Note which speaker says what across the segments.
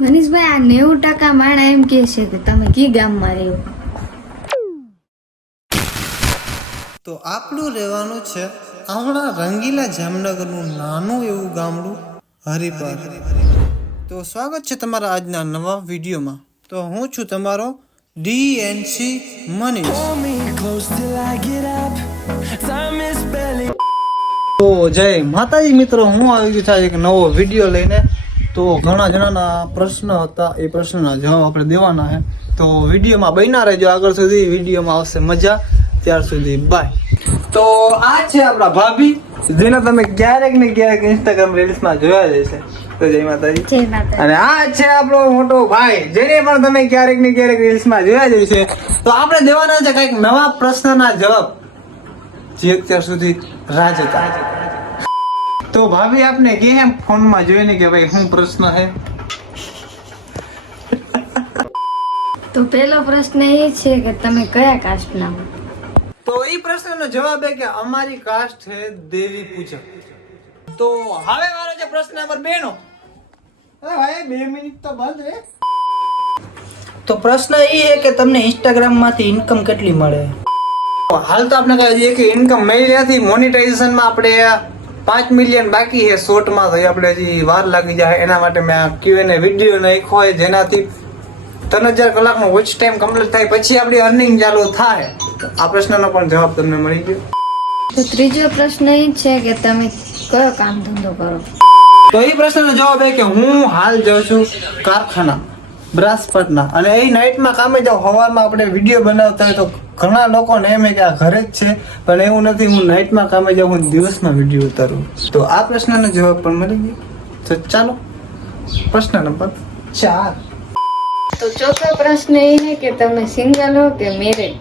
Speaker 1: મનીષભાઈ, આ નેવું ટકા માણા એમ કે છે કે તમે કી ગામમાં રહ્યો.
Speaker 2: તો આપણું રહેવાનું છે આપણા રંગીલા જામનગરનું નાનું એવું ગામડું હરિપર તો સ્વાગત છે તમારા આજના નવા વિડીયોમાં. તો હું છું તમારો ડી એન સી મનીષ. તો જય માતાજી મિત્રો, હું આવી ગયો છું એક નવો વીડિયો લઈને. તો ઘણા જણાના પ્રશ્ન હતા એ પ્રશ્નના જવાબ આપણે દેવાના છે તો વિડીયોમાં બન્યા રહેજો. આગળ સુધી વિડીયોમાં આવશે મજા. ત્યાર સુધી બાય તો આ છે આપણા ભાભી. જેને તમે ક્યારેક ને ક્યારેક ઇન્સ્ટાગ્રામ રીલ્સમાં જોયા જ હશે. તો જય માતાજી. અને આ છે આપણો મોટો ભાઈ જેને પણ તમે ક્યારેક ને ક્યારેક રીલ્સમાં જોયા જ હશે. તો આપણે દેવાના છે કંઈક નવા પ્રશ્નના જવાબ. જે અત્યાર સુધી રાજ હતા તો ભાભી આપને કેમ ફોનમાં જોઈને કે ભાઈ શું પ્રશ્ન છે?
Speaker 1: તો પહેલો પ્રશ્ન એ છે કે તમે કયા કાસ્ટના હો?
Speaker 2: તો એ પ્રશ્નનો જવાબ એ કે અમારી કાસ્ટ છે દેવી પૂજક. તો હવે વારો છે પ્રશ્ન નંબર 2 નો. અરે ભાઈ બે મિનિટ તો બંધ રે
Speaker 3: તો પ્રશ્ન એ છે કે તમને ઇન્સ્ટાગ્રામમાંથી ઇન્કમ કેટલી મળે?
Speaker 2: હાલ તો આપણે કહે છે કે ઇન્કમ મળી નથી મોનિટાઇઝેશનમાં આપણે પાંચ મિલિયન બાકી છે. શોર્ટમાં તો આપણે હજી વાર લાગી જાય. એના માટે મેં આ ક્યુએને વીડિયો નાખ્યો હોય જેનાથી ત્રણ હજાર કલાકનો વોચ ટાઈમ કમ્પ્લીટ થાય. પછી આપણી અર્નિંગ ચાલુ થાય. આ પ્રશ્નનો પણ જવાબ તમને મળી ગયો.
Speaker 1: તો ત્રીજો પ્રશ્ન એ છે કે તમે કયો કામ ધંધો કરો?
Speaker 2: તો એ પ્રશ્નનો જવાબ એ કે હું હાલ જાઉં છું કારખાના. બ્રાસપટના. અને એ નાઇટમાં કામે જાઓ સવારમાં આપણે વીડિયો બનાવતા હોય તો ઘણા લોકોને એમ કે આ ઘરે જ છે પણ એવું નથી હું નાઇટમાં કામે જાઉં હું દિવસમાં વીડિયો ઉતારું. તો આ પ્રશ્નનો જવાબ પણ મળી ગયો. તો ચાલો પ્રશ્ન નંબર ચાર.
Speaker 1: તો ચોથો પ્રશ્ન એ છે કે તમે સિંગલ હો કે મેરેડ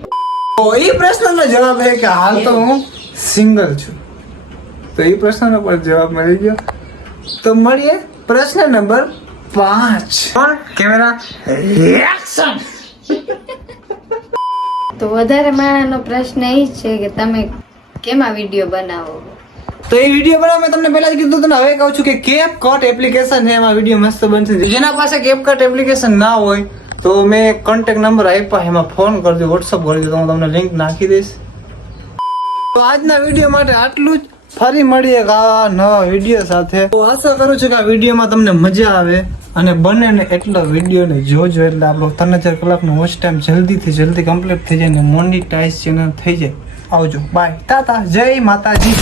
Speaker 2: તો એ પ્રશ્નનો જવાબ એ કે હાલ તો હું સિંગલ છું. તો એ પ્રશ્નનો પણ જવાબ મળી ગયો. તો મળીએ પ્રશ્ન નંબર પાંચ. કેમેરા. એક્શન
Speaker 1: તો વધારે માણાનો પ્રશ્ન એ છે કે તમે કેમાં વીડિયો બનાવો?
Speaker 2: તો એ વીડિયો બનાવવા મેં તમને પહેલા જ કીધું હતું હવે કહું છું કે કેપ કટ એપ્લિકેશન છે એમાં વીડિયો મસ્ત બનશે. જેના પાસે કેપ કટ એપ્લિકેશન ના હોય તો મેં કોન્ટેક નંબર આપ્યા એમાં ફોન કરજો વોટ્સઅપ કરજો તો હું તમને લિંક નાખી દઈશ. તો આજના વીડિયો માટે આટલું જ. ફરી મળીએ એક આ નવા વીડિયો સાથે. હું આશા કરું છું કે આ વિડીયોમાં તમને મજા આવે. અને બને ને એટલો વિડીયોને જોજો એટલે આપણો ત્રણ હજાર કલાકનો વોચ ટાઈમ જલ્દીથી જલ્દી કમ્પ્લીટ થઈ જાય ને મોનિટાઇઝ ચેનલ થઈ જાય. આવજો. બાય તાતા જય માતાજી.